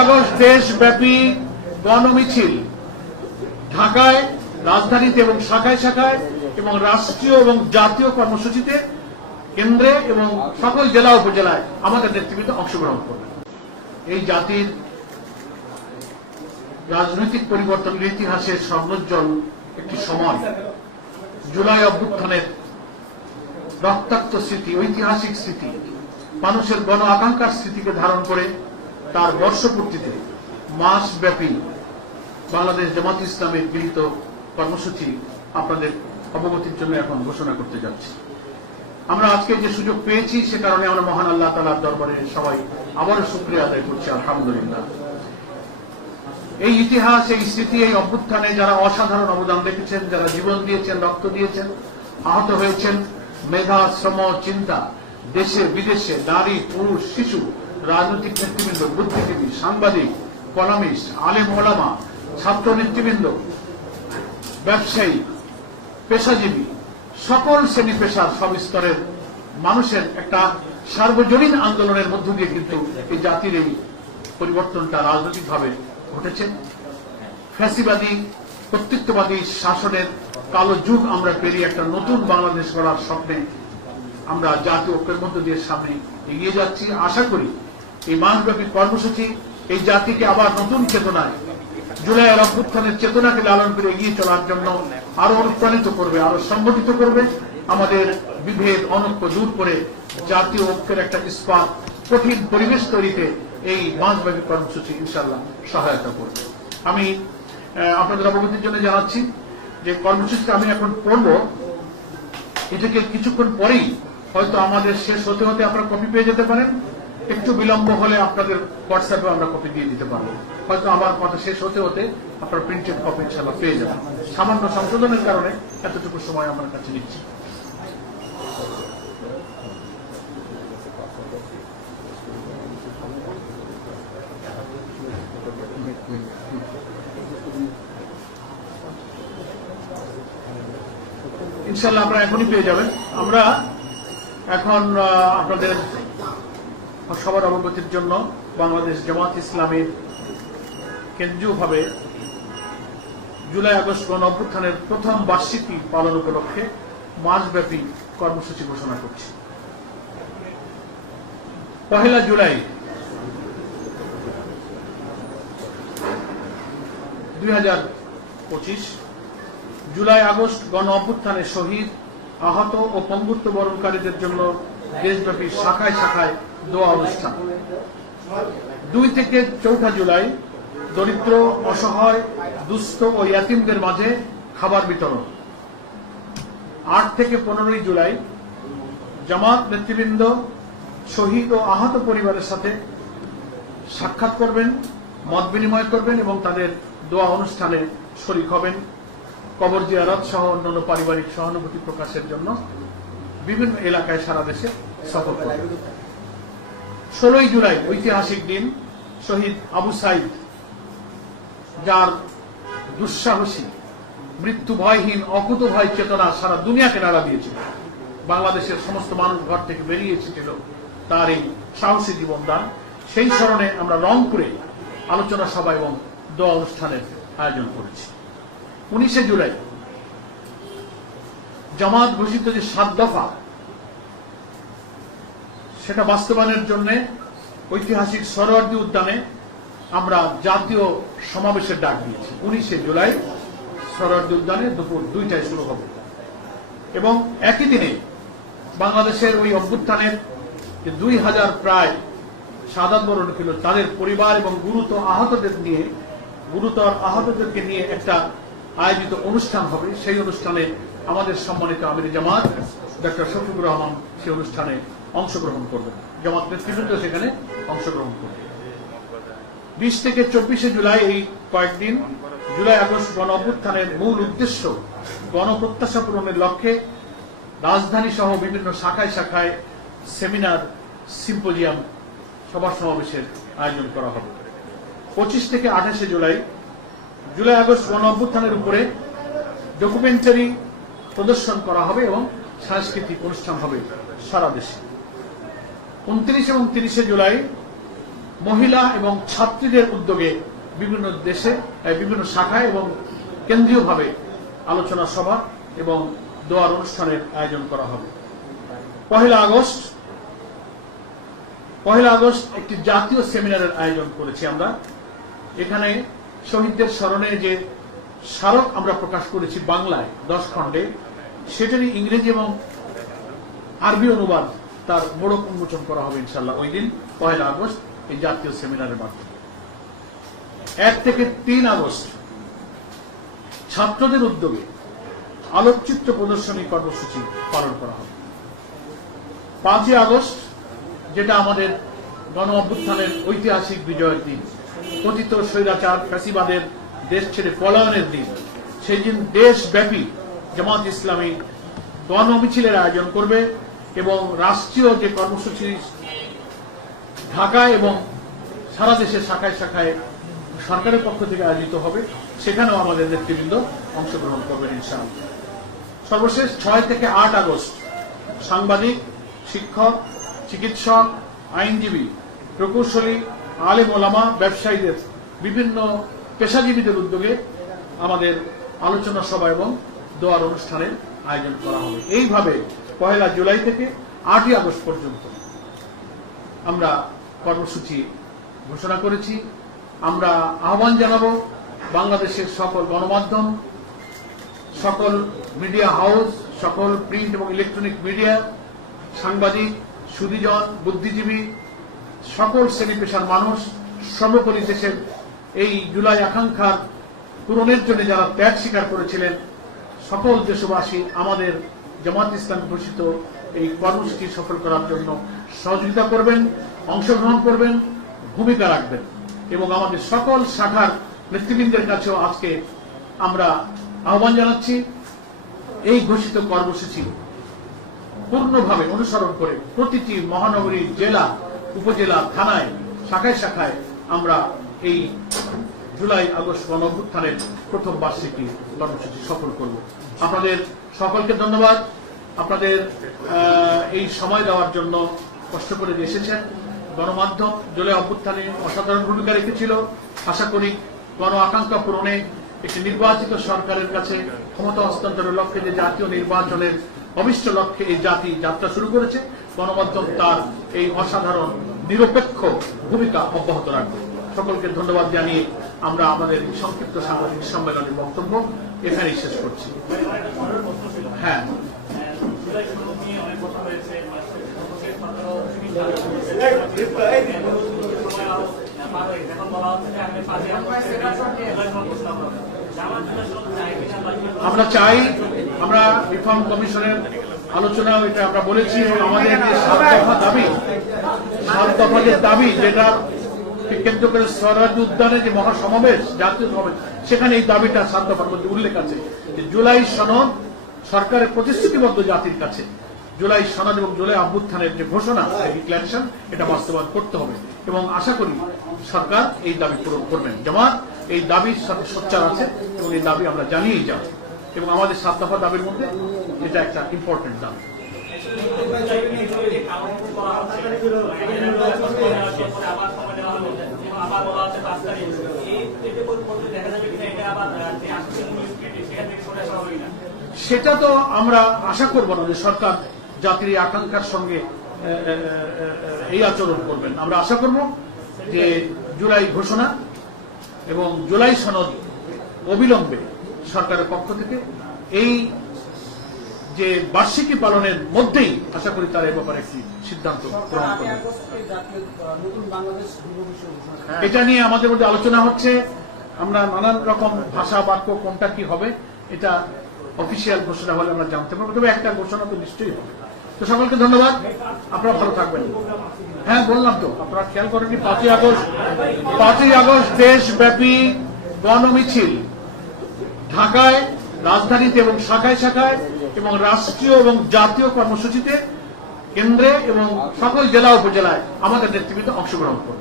August দেশব্যাপী গণমিছিল ঢাকায়, রাজধানীতে এবং শাখায় শাখায় এবং রাষ্ট্রীয় এবং জাতীয় কর্মসূচিতে কেন্দ্রে এবং সকল জেলা উপজেলায় আমাদের নেতৃবৃন্দ অংশগ্রহণ করবে। এই জাতির রাজনৈতিক পরিবর্তনের ইতিহাসের স্বর্ণোজ্জ্বল একটি সময়, জুলাই অভ্যুত্থানের রক্তাক্ত স্মৃতি, ঐতিহাসিক স্মৃতি, মানুষের গণ আকাঙ্ক্ষার স্মৃতিকে ধারণ করে তার বর্ষপূর্তিতে মাসব্যাপী বাংলাদেশ জামাত ইসলামের গৃহীত কর্মসূচি আপনাদের অবগতির জন্য এখন ঘোষণা করতে যাচ্ছি। আমরা আজকে যে সুযোগ পেয়েছি সে কারণে আমরা মহান আল্লাহ তাআলার দরবারে সবাই আবারও শুকরিয়া আদায় করছি, আলহামদুলিল্লাহ। এই ইতিহাস, এই স্মৃতি, এই অভ্যুত্থানে যারা অসাধারণ অবদান রেখেছেন, যারা জীবন দিয়েছেন, রক্ত দিয়েছেন, আহত হয়েছেন, মেধা, শ্রম, চিন্তা, দেশে বিদেশে, নারী, পুরুষ, শিশু, রাজনৈতিক নেতৃবৃন্দ, বুদ্ধিজীবী, সাংবাদিক, কলামিস্ট, আলেম ওলামা, ছাত্র নেতৃবৃন্দ, ব্যবসায়ী, পেশাজীবী, সকল শ্রেণী পেশার সব স্তরের মানুষের একটা সার্বজনীন আন্দোলনের মধ্য দিয়ে কিন্তু এই জাতির এই পরিবর্তনটা রাজনৈতিকভাবে ঘটেছে। ফ্যাসিবাদী, কর্তৃত্ববাদী শাসনের কালো যুগ আমরা পেরিয়ে একটা নতুন বাংলাদেশ গড়ার স্বপ্নে আমরা জাতীয় ঐক্যের মধ্য দিয়ে সামনে এগিয়ে যাচ্ছি। আশা করি এই মাসব্যাপী কর্মসূচি এই জাতিকে আবার নতুন চেতনায়, জুলাইয়ের অভ্যুত্থানের চেতনাকে লালন করে এগিয়ে চলার জন্য আরো অনুপ্রাণিত করবে, আরো সংগঠিত করবে, আমাদের বিভেদ অনৈক্য দূর করে জাতীয় ঐক্যের একটা ইস্পাত কঠিন পরিবেশ তৈরিতে এই মাসব্যাপী কর্মসূচি ইনশাআল্লাহ সহায়তা করবে। আমি আপনাদের অবগতির জন্য জানাচ্ছি যে কর্মসূচিটা আমি এখন পড়ব, এটাকে কিছুক্ষণ পরেই হয়তো আমাদের শেষ হতে হতে আপনারা কপি পেয়ে যেতে পারেন। একটু বিলম্ব হলে আপনাদের হোয়াটসঅ্যাপে আমরা কপি দিয়ে দিতে পারবো। হয়তো আমার কথা শেষ হতে হতে আপনারা প্রিন্টেড কপি ইনশাআল্লাহ পেয়ে যাবেন। সামান্য সংশোধনের কারণে এতটুকু সময় আমার কাছে নিচ্ছি। ইনশাআল্লাহ আপনারা এখনই পেয়ে যাবেন। আমরা এখন আপনাদের সবার অবগতির জন্য বাংলাদেশ জামাত ইসলামের কেন্দ্রীয়ভাবে জুলাই আগস্ট গণ অভ্যুত্থানের প্রথম বার্ষিকী পালন উপলক্ষে মাসব্যাপী কর্মসূচি ঘোষণা করছি। 1 জুলাই 2025 জুলাই আগস্ট গণ অভ্যুত্থানে শহীদ, আহত ও পঙ্গুত্ব বরণকারীদের জন্য দেশব্যাপী শাখায় শাখায় দোয়া অনুষ্ঠান। 2 থেকে 4 জুলাই দরিদ্র, অসহায়, দুস্থ ও ইয়াতিমদের মাঝে খাবার বিতরণ। 8 থেকে 15 জুলাই জামাত নেতৃবৃন্দ শহীদ ও আহত পরিবারের সাথে সাক্ষাৎ করবেন, মত বিনিময় করবেন এবং তাদের দোয়া অনুষ্ঠানে শরীক হবেন। কবর জিয়ারত সহ অন্যান্য পারিবারিক সহানুভূতি প্রকাশের জন্য বিভিন্ন এলাকায় সারা দেশে সফর করবেন। 16 জুলাই ঐতিহাসিক দিন, শহীদ আবু সাইদ, যার দুঃসাহসী, মৃত্যু ভয়হীন, অকুত ভয় চেতনা সারা দুনিয়াকে নাড়া দিয়েছিল। বাংলাদেশের সমস্ত মানুষ ঘর থেকে বেরিয়ে এসেছিল তার এই সাহসী জীবনদান। সেই স্মরণে আমরা রংপুরে আলোচনা সভা এবং দোয়া অনুষ্ঠানের আয়োজন করেছি। 19 জুলাই জামাত ঘোষিত যে 7 দফা, সেটা বাস্তবায়নের জন্য ঐতিহাসিক সরোয়ার্দী উদ্যানে আমরা জাতীয় সমাবেশের ডাক দিয়েছি। 19 জুলাই সরোয়ার্দী উদ্যানে দুপুর 2টায় শুরু হবে এবং একই দিনে বাংলাদেশের ওই অভ্যুত্থানের যে 2000 প্রায় শাহাদাত বরণ ছিল তাদের পরিবার এবং গুরুতর আহতদেরকে নিয়ে একটা আয়োজিত অনুষ্ঠান হবে। সেই অনুষ্ঠানে আমাদের সম্মানিত আমির জামাত ডক্টর শফিকুর রহমান সেই অনুষ্ঠানে অংশগ্রহণ করবেন, জামাত নেতৃবৃন্দ সেখানে অংশগ্রহণ করবেন। 20 থেকে 24 জুলাই এই কয়েকদিন জুলাই আগস্ট গণ অভ্যুত্থানের মূল উদ্দেশ্য গণপ্রত্যাশা পূরণের লক্ষ্যে রাজধানী সহ বিভিন্ন শাখায় শাখায় সেমিনার, সিম্পোজিয়াম, সভা সমাবেশের আয়োজন করা হবে। 25 থেকে 28 জুলাই জুলাই আগস্ট গণ অভ্যুত্থানের উপরে ডকুমেন্টারি প্রদর্শন করা হবে এবং সাংস্কৃতিক অনুষ্ঠান হবে সারা দেশে। 29 এবং 30 জুলাই মহিলা এবং ছাত্রীদের উদ্যোগে বিভিন্ন দেশে বিভিন্ন শাখায় এবং কেন্দ্রীয়ভাবে আলোচনা সভা এবং দোয়ার অনুষ্ঠানের আয়োজন করা হবে। পহেলা আগস্ট একটি জাতীয় সেমিনারের আয়োজন করেছি আমরা। এখানে শহীদদের স্মরণে যে স্মারক আমরা প্রকাশ করেছি বাংলায় 10 খণ্ডে, সেটারই ইংরেজি এবং আরবি অনুবাদ তার মোড়ক উন্মোচন করা হবে ইনশাআল্লাহ ওই দিন 1 আগস্ট এই জাতীয় সেমিনারের মাধ্যমে। 1 থেকে 3 আগস্ট ছাত্রদের উদ্যোগে আলোকচিত্র প্রদর্শনী কর্মসূচি পালন করা হবে। 5 আগস্ট যেটা আমাদের গণ অভ্যুত্থানের ঐতিহাসিক বিজয়ের দিন, কথিত স্বৈরাচার ফ্যাসিবাদের দেশ ছেড়ে পলায়নের দিন, সেই দিন দেশব্যাপী জামাত ইসলামী গণ মিছিলের আয়োজন করবে এবং রাষ্ট্রীয় যে কর্মসূচি ঢাকায় এবং সারা দেশের শাখায় শাখায় সরকারের পক্ষ থেকে আয়োজিত হবে, সেখানেও আমাদের নেতৃবৃন্দ অংশগ্রহণ করবেন ইনশাআল্লাহ। সর্বশেষ 6 থেকে 8 আগস্ট সাংবাদিক, শিক্ষক, চিকিৎসক, আইনজীবী, প্রকৌশলী, আলেম ওলামা, ব্যবসায়ীদের, বিভিন্ন পেশাজীবীদের উদ্যোগে আমাদের আলোচনা সভা এবং দোয়ার অনুষ্ঠানের আয়োজন করা হবে। এইভাবে 1 জুলাই থেকে 8 আগস্ট পর্যন্ত আমরা কর্মসূচি ঘোষণা করেছি। আমরা আহ্বান জানাবো বাংলাদেশের সকল গণমাধ্যম, সকল মিডিয়া হাউস, সকল প্রিন্ট এবং ইলেকট্রনিক মিডিয়া, সাংবাদিক, সুধীজন, বুদ্ধিজীবী, সকল শ্রেণী পেশার মানুষ, সর্বোপরি দেশের এই জুলাই আকাঙ্ক্ষার পূরণের জন্য যারা ত্যাগ স্বীকার করেছিলেন, সকল দেশবাসী আমাদের জামাত ইসলাম ঘোষিত এই কর্মসূচি সফল করার জন্য সহযোগিতা করবেন, অংশগ্রহণ করবেন, ভূমিকা রাখবেন এবং আমাদের সকল শাখার নেতৃবৃন্দের কাছেও আজকে আমরা আহ্বান জানাচ্ছি এই ঘোষিত কর্মসূচি পূর্ণভাবে অনুসরণ করে প্রতিটি মহানগরী, জেলা, উপজেলা, থানায়, শাখায় শাখায় আমরা এই জুলাই আগস্ট গণ অভ্যুত্থানের প্রথম বার্ষিকী কর্মসূচি সফল করব। আপনাদের সকলকে ধন্যবাদ। আপনাদের এই সময় দেওয়ার জন্য কষ্ট করে এসেছেন। গণমাধ্যম জুলাই অভ্যুত্থানে অসাধারণ ভূমিকা রেখেছিল। আশা করি গণ আকাঙ্ক্ষা পূরণে একটি নির্বাচিত সরকারের কাছে ক্ষমতা হস্তান্তরের লক্ষ্যে যে জাতীয় নির্বাচনের অভিষ্ট লক্ষ্যে এই জাতি যাত্রা শুরু করেছে, গণমাধ্যম তার এই অসাধারণ নিরপেক্ষ ভূমিকা অব্যাহত রাখবে। সকলকে ধন্যবাদ জানিয়ে আমরা আমাদের সংক্ষিপ্ত সাংবাদিক সম্মেলনের বক্তব্য এখানেই শেষ করছি। হ্যাঁ, আমরা চাই, আমরা রিফর্ম কমিশনের আলোচনা এটা আমরা বলেছি, আমাদের যে 7 দফা দাবি, 7 দফা যে দাবি, যেটা কেন্দ্র করে স্বরাজ উদ্যানে যে মহাসমাবেশ, জাতীয় সমাবেশ, সেখানে এই দাবিটা 7 দফার মধ্যে উল্লেখ আছে যে জুলাই সনদ সরকারের প্রতিশ্রুতিবদ্ধ জাতির কাছে জুলাই সনদ এবং জুলাই অভ্যুত্থানের যে ঘোষণা, ডিক্লারেশন, এটা বাস্তবায়ন করতে হবে এবং আশা করি সরকার এই দাবি পূরণ করবেন। জামাত এই দাবির সাথে সোচ্চার আছে এবং এই দাবি আমরা জানিয়েই যাব এবং আমাদের 7 দফা দাবির মধ্যে এটা একটা ইম্পর্টেন্ট দাবি। সেটা তো আমরা আশা করব না যে সরকার জাতির আকাঙ্ক্ষার সঙ্গে এই আচরণ করবেন। আমরা আশা করব যে জুলাই ঘোষণা এবং জুলাই সনদ অবিলম্বে সরকারের পক্ষ থেকে এই যে বার্ষিকী পালনের মধ্যেই আশা করি তার এ ব্যাপারে একটি সিদ্ধান্ত গ্রহণ করবে। এটা নিয়ে আমাদের মধ্যে আলোচনা হচ্ছে। আমরা নানান রকম ভাষা বাক্য কোনটা কি হবে এটা অফিসিয়াল ঘোষণা হলে আমরা জানতে পারবো, তবে একটা ঘোষণা তো নিশ্চয়ই হবে। তো সকলকে ধন্যবাদ, আপনারা ভালো থাকবেন। হ্যাঁ, বললাম তো, আপনারা খেয়াল করেননি 5ই আগস্ট দেশব্যাপী গণমিছিল ঢাকায়, রাজধানীতে এবং শাখায় শাখায় এবং রাষ্ট্রীয় এবং জাতীয় কর্মসূচিতে কেন্দ্রে এবং সকল জেলা উপজেলায় আমাদের নেতৃবৃন্দ অংশগ্রহণ করবে।